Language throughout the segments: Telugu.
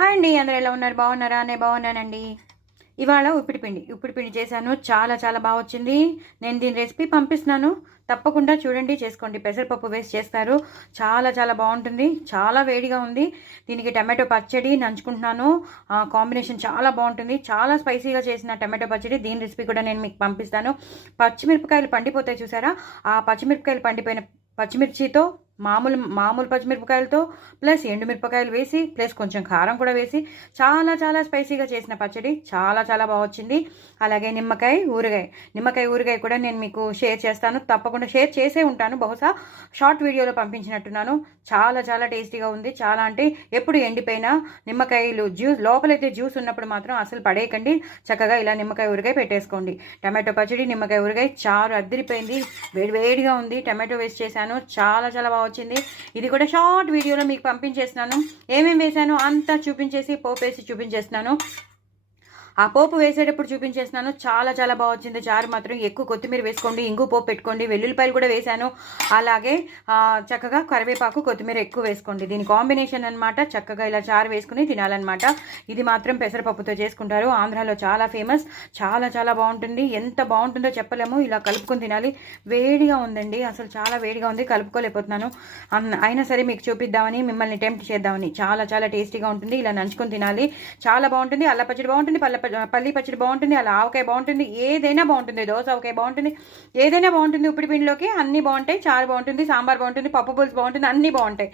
హాయ్ అండి, అందరూ ఎలా ఉన్నారు? బాగున్నారా? నేను బాగున్నానండి. ఇవాళ ఉప్పిడి పిండి చేశాను. చాలా చాలా బాగా వచ్చింది. నేను దీని రెసిపీ పంపిస్తున్నాను, తప్పకుండా చూడండి, చేసుకోండి. పెసరపప్పు వేసి చేస్తారు. చాలా చాలా బాగుంటుంది. చాలా వేడిగా ఉంది. దీనికి టమాటో పచ్చడి నంచుకుంటున్నాను. కాంబినేషన్ చాలా బాగుంటుంది. చాలా స్పైసీగా చేసిన టమాటో పచ్చడి. దీని రెసిపీ కూడా నేను మీకు పంపిస్తాను. పచ్చిమిరపకాయలు పండిపోతాయి చూసారా? ఆ పచ్చిమిరపకాయలు పండిపోయిన పచ్చిమిర్చితో మామూలు మామూలు పచ్చిమిరపకాయలతో ప్లస్ ఎండుమిరపకాయలు వేసి ప్లస్ కొంచెం కారం కూడా వేసి చాలా చాలా స్పైసీగా చేసిన పచ్చడి చాలా చాలా బాగా వచ్చింది. అలాగే నిమ్మకాయ ఊరగాయ కూడా నేను మీకు షేర్ చేస్తాను. తప్పకుండా షేర్ చేసే ఉంటాను. బహుశా షార్ట్ వీడియోలో పంపించినట్టున్నాను. చాలా చాలా టేస్టీగా ఉంది. చాలా అంటే ఎప్పుడు ఎండిపోయిన నిమ్మకాయలు జ్యూస్ లోపలైతే జ్యూస్ ఉన్నప్పుడు మాత్రం అసలు పడేయకండి. చక్కగా ఇలా నిమ్మకాయ ఊరగాయ పెట్టేసుకోండి. టమాటో పచ్చడి, నిమ్మకాయ ఊరగాయ చారు అద్దరిపోయింది. వేడివేడిగా ఉంది. టమాటో వేస్ట్ చేశాను. చాలా చాలా బాగా వచ్చింది. ఇది కూడా షార్ట్ వీడియోలో మీకు పంపించేస్తున్నాను. ఏమేమి వేసానో అంతా చూపించేసి పోపేసి చూపించేస్తున్నాను. ఆ పోపు వేసేటప్పుడు చూపించేస్తున్నాను. చాలా చాలా బాగా వచ్చింది. చారు మాత్రం ఎక్కువ కొత్తిమీర వేసుకోండి, ఇంగు పోపు పెట్టుకోండి. వెల్లుల్లిపాయలు కూడా వేశాను. అలాగే చక్కగా కరివేపాకు, కొత్తిమీర ఎక్కువ వేసుకోండి. దీని కాంబినేషన్ అనమాట. చక్కగా ఇలా చారు వేసుకుని తినాలన్నమాట. ఇది మాత్రం పెసరపప్పుతో చేసుకుంటారు. ఆంధ్రాలో చాలా ఫేమస్. చాలా చాలా బాగుంటుంది. ఎంత బాగుంటుందో చెప్పలేము. ఇలా కలుపుకొని తినాలి. వేడిగా ఉందండి, అసలు చాలా వేడిగా ఉంది. కలుపుకోలేకపోతున్నాను. అయినా సరే మీకు చూపిద్దామని, మిమ్మల్ని టెంప్ట్ చేద్దామని. చాలా చాలా టేస్టీగా ఉంటుంది. ఇలా నంచుకొని తినాలి. చాలా బాగుంటుంది. అల్ల పచ్చడి బాగుంటుంది, పల్లి పచ్చడి బాగుంటుంది, అలా ఆవకాయ బాగుంటుంది, ఏదైనా బాగుంటుంది. దోశ ఆవకాయ బాగుంటుంది, ఏదైనా బాగుంటుంది. ఉప్పిడి పిండిలోకి అన్నీ బాగుంటాయి. చారు బాగుంటుంది, సాంబార్ బాగుంటుంది, పప్పు పులుసు బాగుంటుంది, అన్నీ బాగుంటాయి.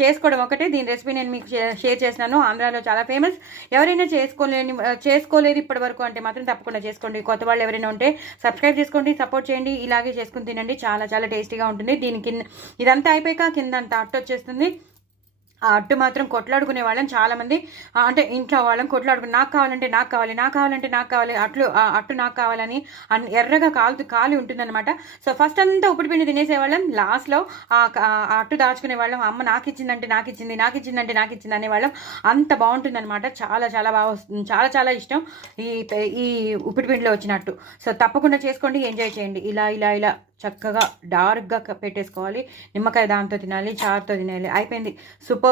చేసుకోవడం ఒకటే. దీని రెసిపీ నేను మీకు షేర్ చేసినాను. ఆంధ్రాలో చాలా ఫేమస్. ఎవరైనా చేసుకోలేదు ఇప్పటి వరకు అంటే మాత్రం తప్పకుండా చేసుకోండి. కొత్త వాళ్ళు ఎవరైనా ఉంటే సబ్స్క్రైబ్ చేసుకోండి, సపోర్ట్ చేయండి. ఇలాగే చేసుకుని తినండి. చాలా చాలా టేస్టీగా ఉంటుంది. దీనికి ఇదంతా అయిపోయాక కింద అంతా అట్టు వచ్చేస్తుంది. ఆ అట్టు మాత్రం కొట్లాడుకునే వాళ్ళం చాలామంది. అంటే ఇంట్లో వాళ్ళం కొట్లాడుకుని నాకు కావాలంటే నాకు కావాలి, నాకు కావాలంటే నాకు కావాలి, అట్టు నాకు కావాలని ఎర్రగా కాలి ఉంటుందన్నమాట. సో ఫస్ట్ అంతా ఉప్పుడు పిండి తినేసేవాళ్ళం. లాస్ట్లో ఆ అట్టు దాచుకునే వాళ్ళం. అమ్మ నాకు ఇచ్చిందంటే నాకు ఇచ్చింది, నాకు ఇచ్చిందంటే నాకు ఇచ్చింది అనేవాళ్ళం. అంత బాగుంటుందన్నమాట. చాలా చాలా బాగా వస్తుంది. చాలా చాలా ఇష్టం ఈ ఉప్పుడు పిండిలో వచ్చినట్టు. సో తప్పకుండా చేసుకోండి, ఎంజాయ్ చేయండి. ఇలా ఇలా ఇలా చక్కగా డార్క్గా పెట్టేసుకోవాలి. నిమ్మకాయ దాంతో తినాలి, చారుతో తినాలి. అయిపోయింది. సూపర్.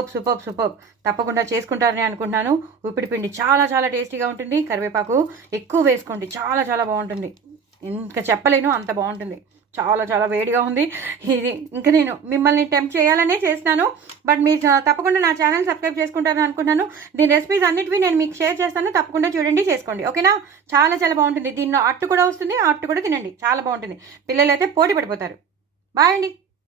తప్పకుండా చేసుకుంటారని అనుకుంటున్నాను. ఉప్పిడి పిండి చాలా చాలా టేస్టీగా ఉంటుంది. కరివేపాకు ఎక్కువ వేసుకోండి. చాలా చాలా బాగుంటుంది. ఇంకా చెప్పలేను, అంత బాగుంటుంది. చాలా చాలా వేడిగా ఉంది. ఇది ఇంకా నేను మిమ్మల్ని టెంప్ట్ చేయాలనే చేస్తాను. బట్ మీరు తప్పకుండా నా ఛానల్ సబ్స్క్రైబ్ చేసుకుంటారని అనుకుంటున్నాను. దీని రెసిపీస్ అన్నిటివి నేను మీకు షేర్ చేస్తాను. తప్పకుండా చూడండి, చేసుకోండి. ఓకేనా? చాలా చాలా బాగుంటుంది. దీనిలో అట్టు కూడా వస్తుంది. ఆ అట్టు కూడా తినండి. చాలా బాగుంటుంది. పిల్లలు అయితే పోటీ పడిపోతారు. బాయ్ అండి.